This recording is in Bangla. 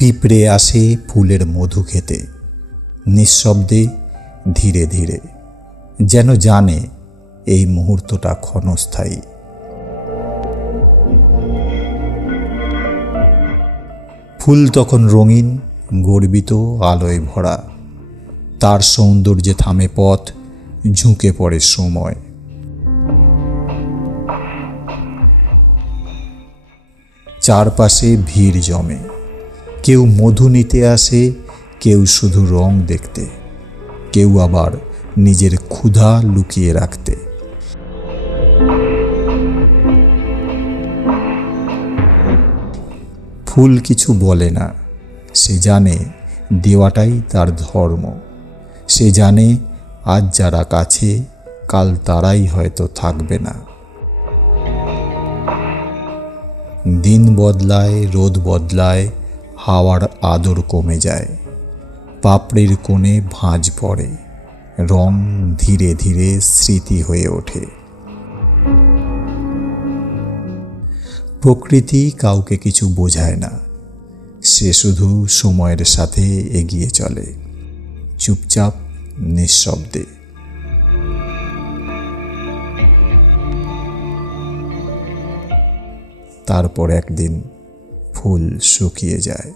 পিঁপড়ে আসে ফুলের মধু খেতে, নিঃশব্দে, ধীরে ধীরে, যেন জানে এই মুহূর্তটা ক্ষণস্থায়ী। ফুল তখন রঙিন, গর্বিত, আলোয় ভরা। তার সৌন্দর্যে থামে পথ, ঝুঁকে পড়ে সময়। চারপাশে ভিড় জমে, কেউ মধু নিতে আসে, কেউ শুধু রং দেখতে, কেউ আবার নিজের ক্ষুধা লুকিয়ে রাখতে। ফুল কিছু বলে না, সে জানে দেওয়াটাই তার ধর্ম। সে জানে আজ যারা কাছে, কাল তারাই হয়তো থাকবে না। দিন বদলায়, রোদ বদলায়, হাওয়ার আদর কমে যায়, পাপড়ির কোণে ভাঁজ পড়ে, রং ধীরে ধীরে স্মৃতি হয়ে ওঠে। প্রকৃতি কাউকে কিছু বোঝায় না, সে শুধু সময়ের সাথে এগিয়ে চলে, চুপচাপ, নিঃশব্দে। তারপর একদিন ফুল শুকিয়ে যায়।